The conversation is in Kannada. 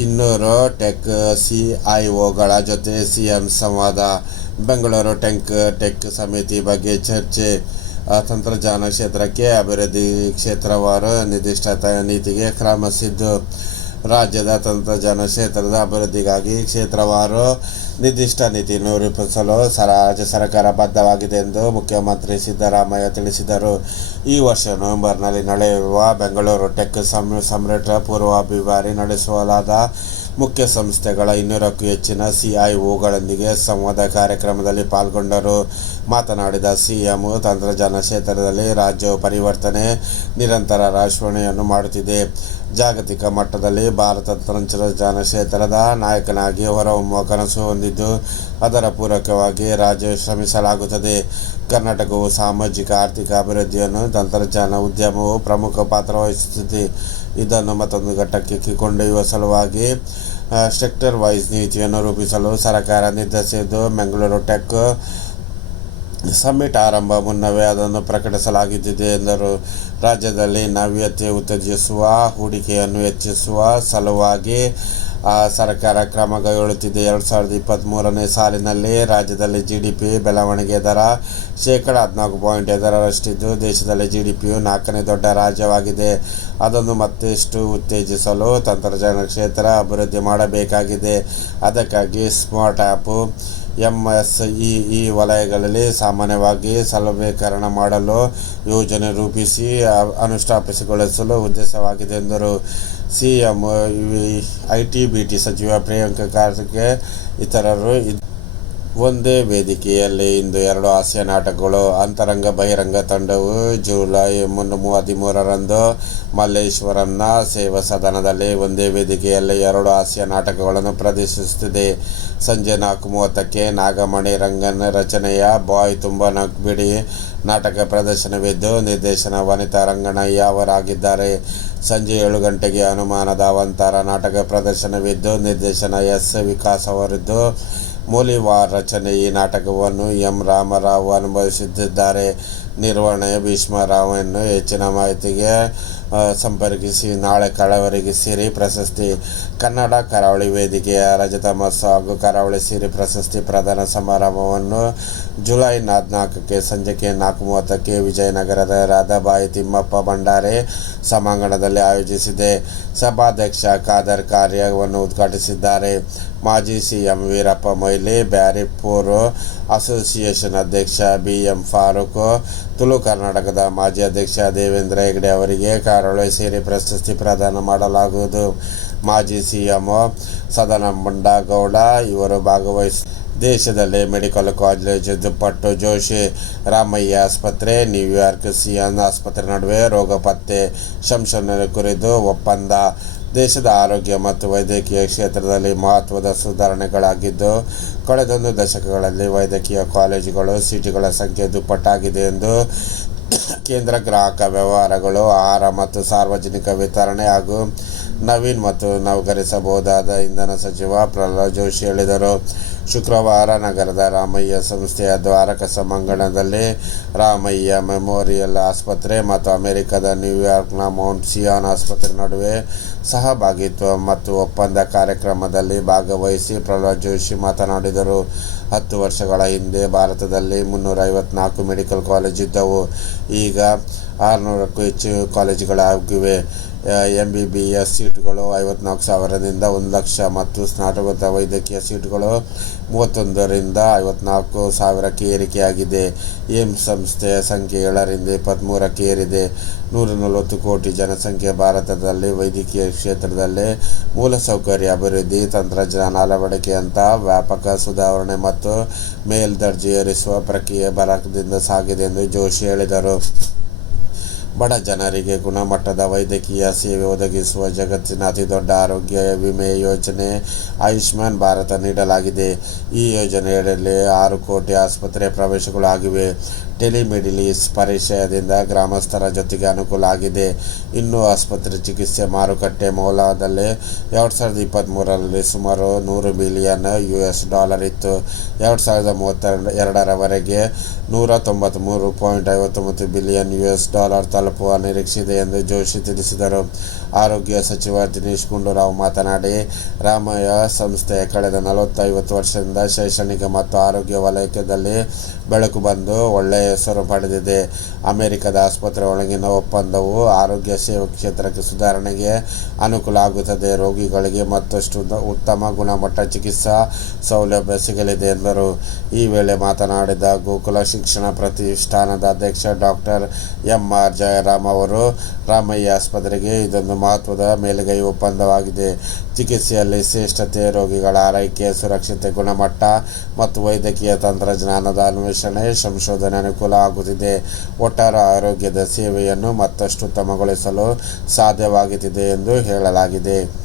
ಇನ್ನೂರು ಟೆಕ್ ಸಿಐಒಗಳ ಜೊತೆ ಸಿಎಂ ಸಂವಾದ. ಬೆಂಗಳೂರು ಟೆಂಕ್, ಟೆಕ್ ಸಮಿತಿ ಬಗ್ಗೆ ಚರ್ಚೆ. ತಂತ್ರಜ್ಞಾನ ಕ್ಷೇತ್ರಕ್ಕೆ ಅಭಿವೃದ್ಧಿ ಕ್ಷೇತ್ರವಾರು ನಿರ್ದಿಷ್ಟ ನೀತಿಗೆ ಕ್ರಮಿಸಿದ್ದು ರಾಜ್ಯದ ತಂತ್ರಜ್ಞಾನ ಕ್ಷೇತ್ರದ ಅಭಿವೃದ್ಧಿಗಾಗಿ ಕ್ಷೇತ್ರವಾರು ನಿರ್ದಿಷ್ಟ ನೀತಿಯನ್ನು ರೂಪಿಸಲು ರಾಜ್ಯ ಸರ್ಕಾರ ಬದ್ಧವಾಗಿದೆ ಎಂದು ಮುಖ್ಯಮಂತ್ರಿ ಸಿದ್ದರಾಮಯ್ಯ ತಿಳಿಸಿದರು. ಈ ವರ್ಷ ನವೆಂಬರ್ನಲ್ಲಿ ನಡೆಯುವ ಬೆಂಗಳೂರು ಟೆಕ್ ಸಮ್ ಸಮ್ಮಿಟ್ ಪೂರ್ವಾಭಿಮಾರಿ ನಡೆಸಲಾದ ಮುಖ್ಯ ಸಂಸ್ಥೆಗಳ ಇನ್ನೂರಕ್ಕೂ ಹೆಚ್ಚಿನ ಸಿಐಒಗಳೊಂದಿಗೆ ಸಂವಾದ ಕಾರ್ಯಕ್ರಮದಲ್ಲಿ ಪಾಲ್ಗೊಂಡರು. ಮಾತನಾಡಿದ ಸಿಎಂ ತಂತ್ರಜ್ಞಾನ ಕ್ಷೇತ್ರದಲ್ಲಿ ರಾಜ್ಯವು ಪರಿವರ್ತನೆ ನಿರಂತರ ರಾಶ್ವಣೆಯನ್ನು ಮಾಡುತ್ತಿದೆ. ಜಾಗತಿಕ ಮಟ್ಟದಲ್ಲಿ ಭಾರತ ತಂತ್ರಜ್ಞಾನ ಕ್ಷೇತ್ರದ ನಾಯಕನಾಗಿ ಹೊರಹೊಮ್ಮುವ ಕನಸು ಹೊಂದಿದ್ದು, ಅದರ ಪೂರಕವಾಗಿ ರಾಜ್ಯ ಶ್ರಮಿಸಲಾಗುತ್ತದೆ. ಕರ್ನಾಟಕವು ಸಾಮಾಜಿಕ ಆರ್ಥಿಕ ಅಭಿವೃದ್ಧಿಯನ್ನು ತಂತ್ರಜ್ಞಾನ ಉದ್ಯಮವು ಪ್ರಮುಖ ಪಾತ್ರ ವಹಿಸುತ್ತಿದೆ. ಇದನ್ನು ಮತ್ತೊಂದು ಘಟ್ಟಕ್ಕೆ ಕೊಂಡೊಯ್ಯುವ ಸಲುವಾಗಿ ಸೆಕ್ಟರ್ ವೈಸ್ ನೀತಿಯನ್ನು ರೂಪಿಸಲು ಸರ್ಕಾರ ನಿರ್ಧರಿಸಿದ್ದು ಬೆಂಗಳೂರು ಟೆಕ್ ಸಮ್ಮಿಟ್ ಆರಂಭ ಮುನ್ನವೇ ಅದನ್ನು ಪ್ರಕಟಿಸಲಾಗಿದ್ದಿದೆ ಎಂದರು. ರಾಜ್ಯದಲ್ಲಿ ನವ್ಯತೆ ಉತ್ತೇಜಿಸುವ, ಹೂಡಿಕೆಯನ್ನು ಹೆಚ್ಚಿಸುವ ಸಲುವಾಗಿ ಸರ್ಕಾರ ಕ್ರಮ ಕೈಗೊಳ್ಳುತ್ತಿದೆ. ಎರಡು ಸಾವಿರದ ಇಪ್ಪತ್ತ್ಮೂರನೇ ಸಾಲಿನಲ್ಲಿ ರಾಜ್ಯದಲ್ಲಿ ಜಿ ಡಿ ಪಿ ಬೆಳವಣಿಗೆ ದರ ಶೇಕಡ ಹದಿನಾಲ್ಕು ಪಾಯಿಂಟ್ ಐದರಷ್ಟಿದ್ದು, ದೇಶದಲ್ಲಿ ಜಿ ಡಿ ಪಿಯು ನಾಲ್ಕನೇ ದೊಡ್ಡ ರಾಜ್ಯವಾಗಿದೆ. ಅದನ್ನು ಮತ್ತಷ್ಟು ಉತ್ತೇಜಿಸಲು ತಂತ್ರಜ್ಞಾನ ಕ್ಷೇತ್ರ ಅಭಿವೃದ್ಧಿ ಮಾಡಬೇಕಾಗಿದೆ. ಅದಕ್ಕಾಗಿ smart app M S E ಈ ವಲಯಗಳಲ್ಲಿ ಸಾಮಾನ್ಯವಾಗಿ ಸಲಭೀಕರಣ ಮಾಡಲು ಯೋಜನೆ ರೂಪಿಸಿ ಅನುಷ್ಠಾಪಿಸಿಗೊಳಿಸಲು ಉದ್ದೇಶವಾಗಿದೆ ಎಂದರು. CM I T B T ಸಚಿವ ಪ್ರಿಯಾಂಕ ಖರ್ಗೆ ಇತರರು ಒಂದೇ ವೇದಿಕೆಯಲ್ಲಿ ಇಂದು ಎರಡು ಹಾಸ್ಯ ನಾಟಕಗಳು, ಅಂತರಂಗ ಬಹಿರಂಗ ತಂಡವು ಜುಲೈ ಮುನ್ನ ಹದಿಮೂರರಂದು ಮಲ್ಲೇಶ್ವರಂನ ಸೇವಾ ಸದನದಲ್ಲಿ ಒಂದೇ ವೇದಿಕೆಯಲ್ಲಿ ಎರಡು ಹಾಸ್ಯ ನಾಟಕಗಳನ್ನು ಪ್ರದರ್ಶಿಸುತ್ತಿದೆ. ಸಂಜೆ ನಾಲ್ಕು ಮೂವತ್ತಕ್ಕೆ ನಾಗಮಣಿ ರಂಗನ್ ರಚನೆಯ ಬಾಯ್ ತುಂಬ ನಗ್ಬಿಡಿ ನಾಟಕ ಪ್ರದರ್ಶನವಿದ್ದು, ನಿರ್ದೇಶನ ವನಿತಾ ರಂಗಣಯ್ಯ ಅವರಾಗಿದ್ದಾರೆ. ಸಂಜೆ ಏಳು ಗಂಟೆಗೆ ಅನುಮಾನದ ಅವಂತರ ನಾಟಕ ಪ್ರದರ್ಶನವಿದ್ದು, ನಿರ್ದೇಶನ ಎಸ್. ವಿಕಾಸ್ ಅವರಿದ್ದು ಮೂಲಿವಾರ್ ರಚನೆ ಈ ನಾಟಕವನ್ನು ಎಂ. ರಾಮರಾವ್ ಅನುಭವಿಸುತ್ತಿದ್ದಾರೆ ನಿರ್ವಹಣೆ ಭೀಷ್ಮರಾವನ್ನು ಹೆಚ್ಚಿನ ಮಾಹಿತಿಗೆ ಸಂಪರ್ಕಿಸಿ, ನಾಳೆ ಕಳವರಿಗೆ ಸಿರಿ ಪ್ರಶಸ್ತಿ, ಕನ್ನಡ ಕರಾವಳಿ ವೇದಿಕೆಯ ರಜತ ಮಹೋತ್ಸವ ಹಾಗೂ ಕರಾವಳಿ ಸಿರಿ ಪ್ರಶಸ್ತಿ ಪ್ರದಾನ ಸಮಾರಂಭವನ್ನು ಜುಲೈ ಹದಿನಾಲ್ಕಕ್ಕೆ ಸಂಜೆಗೆ ನಾಲ್ಕು ಮೂವತ್ತಕ್ಕೆ ವಿಜಯನಗರದ ರಾಧಾಬಾಯಿ ತಿಮ್ಮಪ್ಪ ಭಂಡಾರೆ ಸಭಾಂಗಣದಲ್ಲಿ ಆಯೋಜಿಸಿದೆ. ಸಭಾಧ್ಯಕ್ಷ ಖಾದರ್ ಕಾರ್ಯವನ್ನು ಉದ್ಘಾಟಿಸಿದ್ದಾರೆ. ಮಾಜಿ ಸಿ ಎಂ ವೀರಪ್ಪ ಮೊಯ್ಲಿ, ಬ್ಯಾರಿಪೂರ್ ಅಸೋಸಿಯೇಷನ್ ಅಧ್ಯಕ್ಷ ಬಿ ಎಂ ಫಾರೂಕ್ ತುಳು ಕರ್ನಾಟಕದ ಮಾಜಿ ಅಧ್ಯಕ್ಷ ದೇವೇಂದ್ರ ಹೆಗ್ಡೆ ಅವರಿಗೆ ಕರಾವಳಿ ಸೇರಿ ಪ್ರಶಸ್ತಿ ಪ್ರದಾನ ಮಾಡಲಾಗುವುದು. ಮಾಜಿ ಸಿಎಂ ಸದಾನಂದ ಗೌಡ ಇವರು ಭಾಗವಹಿಸಿ ದೇಶದಲ್ಲಿ ಮೆಡಿಕಲ್ ಕಾಲೇಜ್ ದುಪ್ಪಟ್ಟು ಜೋಶಿ ರಾಮಯ್ಯ ಆಸ್ಪತ್ರೆ, ನ್ಯೂಯಾರ್ಕ್ ಸಿಎನ್ ಆಸ್ಪತ್ರೆ ನಡುವೆ ರೋಗ ಪತ್ತೆ ಸಂಶೋಧನೆ ಕುರಿತು ಒಪ್ಪಂದ ದೇಶದ ಆರೋಗ್ಯ ಮತ್ತು ವೈದ್ಯಕೀಯ ಕ್ಷೇತ್ರದಲ್ಲಿ ಮಹತ್ವದ ಸುಧಾರಣೆಗಳಾಗಿದ್ದು, ಕಳೆದೊಂದು ದಶಕಗಳಲ್ಲಿ ವೈದ್ಯಕೀಯ ಕಾಲೇಜುಗಳು ಸೀಟುಗಳ ಸಂಖ್ಯೆ ದುಪ್ಪಟ್ಟಾಗಿದೆ ಎಂದು ಕೇಂದ್ರ ಗ್ರಾಹಕ ವ್ಯವಹಾರಗಳು, ಆಹಾರ ಮತ್ತು ಸಾರ್ವಜನಿಕ ವಿತರಣೆ ಹಾಗೂ ನವೀನ್ ಮತ್ತು ನವೀಕರಿಸಬಹುದಾದ ಇಂಧನ ಸಚಿವ ಪ್ರಹ್ಲಾದ್ ಜೋಶಿ ಹೇಳಿದರು. ಶುಕ್ರವಾರ ನಗರದ ರಾಮಯ್ಯ ಸಂಸ್ಥೆಯ ದ್ವಾರಕ ಸಭಾಂಗಣದಲ್ಲಿ ರಾಮಯ್ಯ ಮೆಮೋರಿಯಲ್ ಆಸ್ಪತ್ರೆ ಮತ್ತು ಅಮೆರಿಕದ ನ್ಯೂಯಾರ್ಕ್ನ ಮೌಂಟ್ ಸಿಯಾನ್ ಆಸ್ಪತ್ರೆ ನಡುವೆ ಸಹಭಾಗಿತ್ವ ಮತ್ತು ಒಪ್ಪಂದ ಕಾರ್ಯಕ್ರಮದಲ್ಲಿ ಭಾಗವಹಿಸಿ ಪ್ರಹ್ಲಾದ್ ಜೋಶಿ ಮಾತನಾಡಿದರು. ಹತ್ತು ವರ್ಷಗಳ ಹಿಂದೆ ಭಾರತದಲ್ಲಿ ಮುನ್ನೂರ ಐವತ್ನಾಲ್ಕು ಮೆಡಿಕಲ್ ಕಾಲೇಜ್ ಇದ್ದವು. ಈಗ ಆರುನೂರಕ್ಕೂ ಹೆಚ್ಚು ಕಾಲೇಜುಗಳಾಗಿವೆ. ಎಂ ಬಿ ಬಿ ಎಸ್ ಸೀಟುಗಳು ಐವತ್ನಾಲ್ಕು ಸಾವಿರದಿಂದ ಒಂದು ಲಕ್ಷ ಮತ್ತು ಸ್ನಾತಕೋತ್ತರ ವೈದ್ಯಕೀಯ ಸೀಟುಗಳು ಮೂವತ್ತೊಂದರಿಂದ ಐವತ್ನಾಲ್ಕು ಸಾವಿರಕ್ಕೆ ಏರಿಕೆಯಾಗಿದೆ. ಏಮ್ಸ್ ಸಂಸ್ಥೆಯ ಸಂಖ್ಯೆ ಏಳರಿಂದ ಇಪ್ಪತ್ತ್ಮೂರಕ್ಕೆ ಏರಿದೆ. ನೂರ ನಲವತ್ತು ಕೋಟಿ ಜನಸಂಖ್ಯೆ ಭಾರತದಲ್ಲಿ ವೈದ್ಯಕೀಯ ಕ್ಷೇತ್ರದಲ್ಲಿ ಮೂಲಸೌಕರ್ಯ ಅಭಿವೃದ್ಧಿ, ತಂತ್ರಜ್ಞಾನ ಅಳವಡಿಕೆಯಂಥ ವ್ಯಾಪಕ ಸುಧಾರಣೆ ಮತ್ತು ಮೇಲ್ದರ್ಜೆ ಏರಿಸುವ ಪ್ರಕ್ರಿಯೆ ಬರದಿಂದ ಸಾಗಿದೆ ಎಂದು ಜೋಶಿ ಹೇಳಿದರು. ಬಡ ಜನರಿಗೆ ಗುಣಮಟ್ಟದ ವೈದ್ಯಕೀಯ ಸೇವೆ ಒದಗಿಸುವ ಜಗತ್ತಿನ ಅತಿದೊಡ್ಡ ಆರೋಗ್ಯ ವಿಮೆ ಯೋಜನೆ ಆಯುಷ್ಮಾನ್ ಭಾರತ ನೀಡಲಾಗಿದೆ. ಈ ಯೋಜನೆಯಲ್ಲಿ ಆರು ಕೋಟಿ ಆಸ್ಪತ್ರೆ ಪ್ರವೇಶಗಳು ಆಗಿವೆ ಟೆಲಿಮೆಡಿಲಿಸ್ ಪರಿಚಯದಿಂದ ಗ್ರಾಮಸ್ಥರ ಜೊತೆಗೆ ಅನುಕೂಲ ಆಗಿದೆ. ಇನ್ನು ಆಸ್ಪತ್ರೆ ಚಿಕಿತ್ಸೆ ಮಾರುಕಟ್ಟೆ ಮೌಲಾದಲ್ಲಿ ಎರಡು ಸಾವಿರದ ಇಪ್ಪತ್ತ್ಮೂರರಲ್ಲಿ ಸುಮಾರು ನೂರು ಬಿಲಿಯನ್ ಯು ಎಸ್ ಡಾಲರ್ ಇತ್ತು. ಎರಡು ಸಾವಿರದ ಮೂವತ್ತೆರಡು ಎರಡರವರೆಗೆ ನೂರ ತೊಂಬತ್ತ್ಮೂರು ಪಾಯಿಂಟ್ ಐವತ್ತೊಂಬತ್ತು ಬಿಲಿಯನ್ ಯು ಎಸ್ ಡಾಲರ್ ತಲುಪುವ ನಿರೀಕ್ಷೆ ಎಂದು ಜೋಶಿ ತಿಳಿಸಿದರು. ಆರೋಗ್ಯ ಸಚಿವ ದಿನೇಶ್ ಗುಂಡೂರಾವ್ ಮಾತನಾಡಿ, ರಾಮಯ್ಯ ಸಂಸ್ಥೆ ಕಳೆದ ನಲವತ್ತೈವತ್ತು ವರ್ಷದಿಂದ ಶೈಕ್ಷಣಿಕ ಮತ್ತು ಆರೋಗ್ಯ ವಲಯದಲ್ಲಿ ಬೆಳಕು ಬಂದು ಒಳ್ಳೆಯ ಹೆಸರು ಪಡೆದಿದೆ. ಅಮೆರಿಕದ ಆಸ್ಪತ್ರೆ ಒಳಗಿನ ಒಪ್ಪಂದವು ಆರೋಗ್ಯ ಸೇವಾ ಕ್ಷೇತ್ರಕ್ಕೆ ಸುಧಾರಣೆಗೆ ಅನುಕೂಲ ಆಗುತ್ತದೆ. ರೋಗಿಗಳಿಗೆ ಮತ್ತಷ್ಟು ಉತ್ತಮ ಗುಣಮಟ್ಟ ಚಿಕಿತ್ಸಾ ಸೌಲಭ್ಯ ಸಿಗಲಿದೆ ಎಂದರು. ಈ ವೇಳೆ ಮಾತನಾಡಿದ ಗೋಕುಲ ಶಿಕ್ಷಣ ಪ್ರತಿಷ್ಠಾನದ ಅಧ್ಯಕ್ಷ ಡಾಕ್ಟರ್ ಎಂ ಆರ್ ಜಯರಾಮ್ ಅವರು, ರಾಮಯ್ಯ ಆಸ್ಪತ್ರೆಗೆ ಇದೊಂದು ಮಹತ್ವದ ಮೇಲುಗೈ ಒಪ್ಪಂದವಾಗಿದೆ. ಚಿಕಿತ್ಸೆಯಲ್ಲಿ ಶ್ರೇಷ್ಠತೆ, ರೋಗಿಗಳ ಆರೈಕೆ, ಸುರಕ್ಷತೆ, ಗುಣಮಟ್ಟ ಮತ್ತು ವೈದ್ಯಕೀಯ ತಂತ್ರಜ್ಞಾನದ ಅನ್ವೇಷಣೆ ಸಂಶೋಧನೆ ಅನುಕೂಲ ಆಗುತ್ತಿದೆ. ಒಟ್ಟಾರೆ ಆರೋಗ್ಯದ ಸೇವೆಯನ್ನು ಮತ್ತಷ್ಟು ಉತ್ತಮಗೊಳಿಸಲು ಸಾಧ್ಯವಾಗುತ್ತಿದೆ ಎಂದು ಹೇಳಲಾಗಿದೆ.